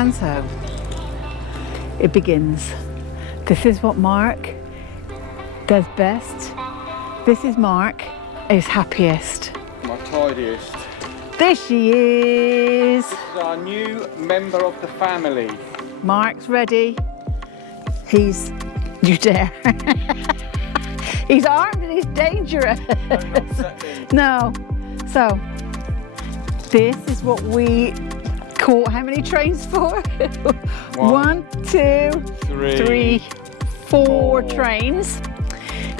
And so it begins. This is what Mark does best. This is Mark at his happiest. My tidiest. There she is. This is our new member of the family. Mark's ready. He's, you dare. He's armed and he's dangerous. No. So, this is what we caught how many trains for? One, two, three, four trains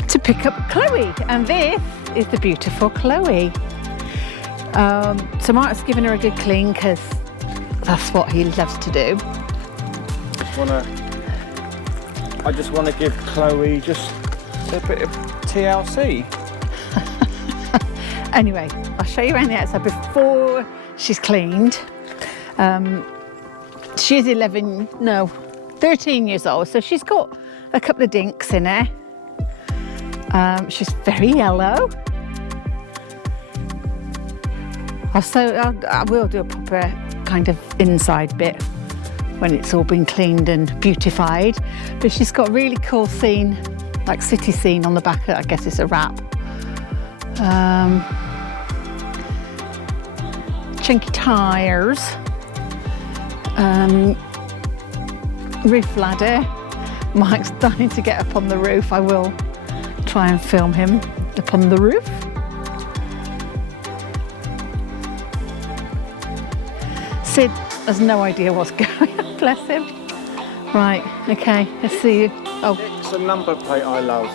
to pick up Chloe. And this is the beautiful Chloe. So Mark's given her a good clean because that's what he loves to do. I just want to give Chloe just a bit of TLC. Anyway, I'll show you around the outside before she's cleaned. She's 13 years old, so she's got a couple of dinks in her. She's very yellow. I will do a proper kind of inside bit when it's all been cleaned and beautified. But she's got a really cool scene, like city scene on the back. I guess it's a wrap. Chunky tires. Roof ladder. Mike's dying to get up on the roof. I will try and film him up on the roof. Sid has no idea what's going on, bless him. Right, okay, let's see you. Oh. It's a number plate I love.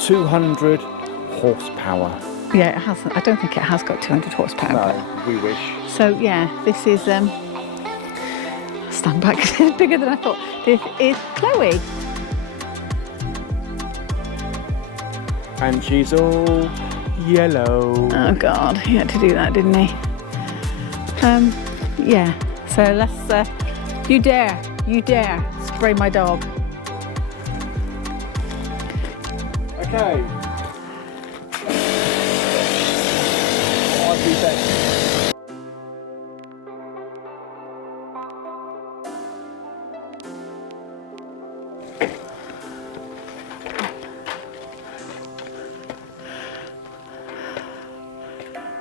200 horsepower. Yeah, it hasn't. I don't think it has got 200 horsepower. No, but... we wish. So yeah, this is, stand back, it's bigger than I thought. This is Chloe. And she's all yellow. Oh God, he had to do that, didn't he? Yeah, so let's, you dare spray my dog. Okay. I'll do that.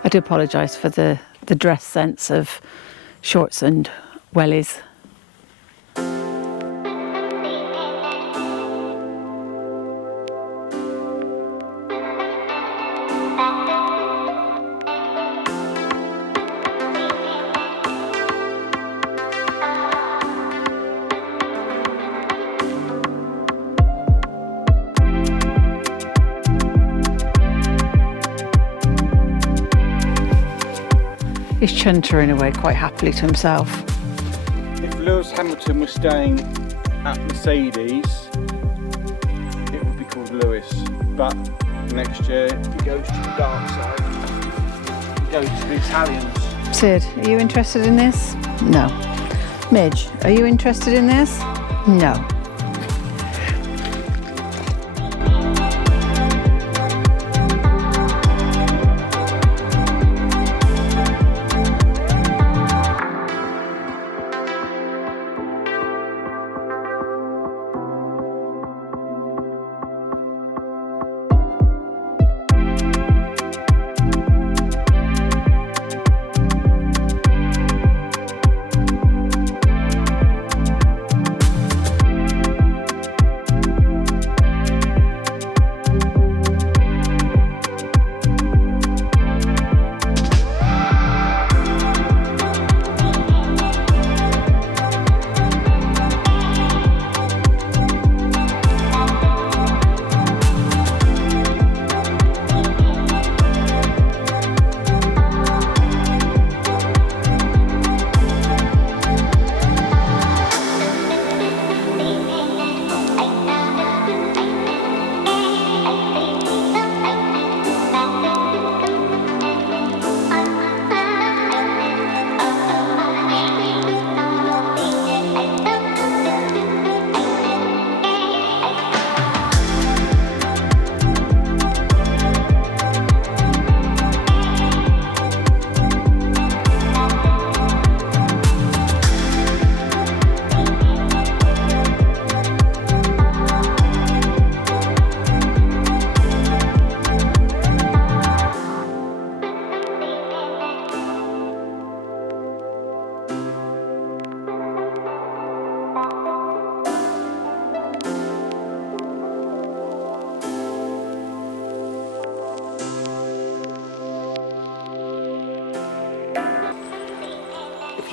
I do apologise for the dress sense of shorts and wellies. He's chuntering away quite happily to himself. If Lewis Hamilton was staying at Mercedes, it would be called Lewis. But next year, he goes to the dark side. He goes to the Italians. Sid, are you interested in this? No. Midge, are you interested in this? No.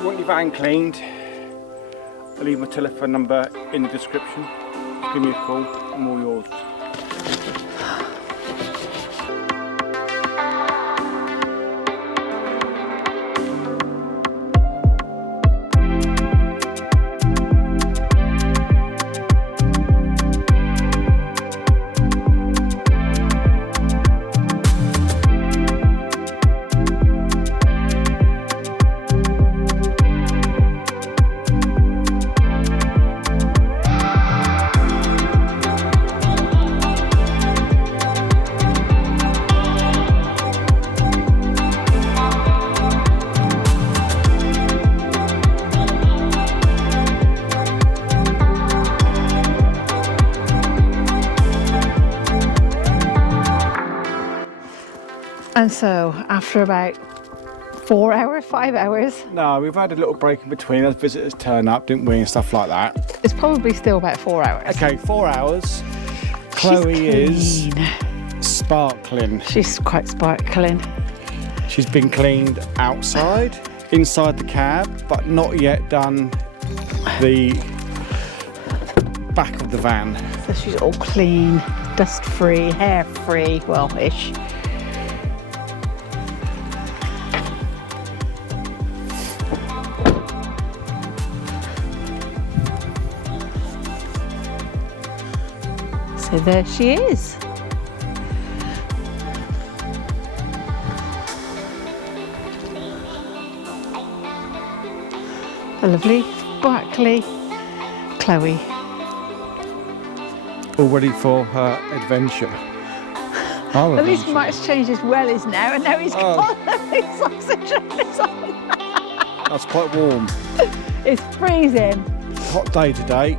want your van cleaned, I'll leave my telephone number in the description. Just give me a call, I'm all yours. And so, after about 4 hours, 5 hours, No, we've had a little break in between as visitors turn up, didn't we, and stuff like that. it's probably still about 4 hours. Okay, 4 hours. She's Chloe is clean. sparkling. She's quite sparkling. She's been cleaned outside, inside the cab, but not yet done the back of the van. So she's all clean, dust-free, hair-free, well-ish. So there she is. A lovely, sparkly Chloe. All ready for her adventure. Our At least adventure. Mark's changed his wellies now, and now he's got his oxygen is on. That's quite warm. It's freezing. Hot day today.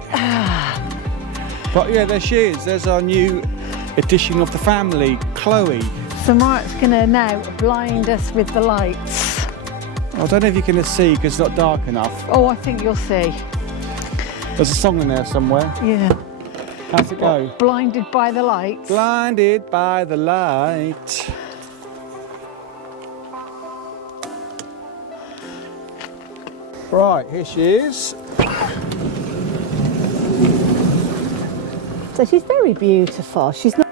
But yeah, there she is. There's our new addition of the family, Chloe. So Mark's gonna now blind us with the lights. I don't know if you can see because it's not dark enough. Oh, I think you'll see. There's a song in there somewhere. Yeah. How's it go? Blinded by the lights. Blinded by the light. Right, here she is. So she's very beautiful. She's not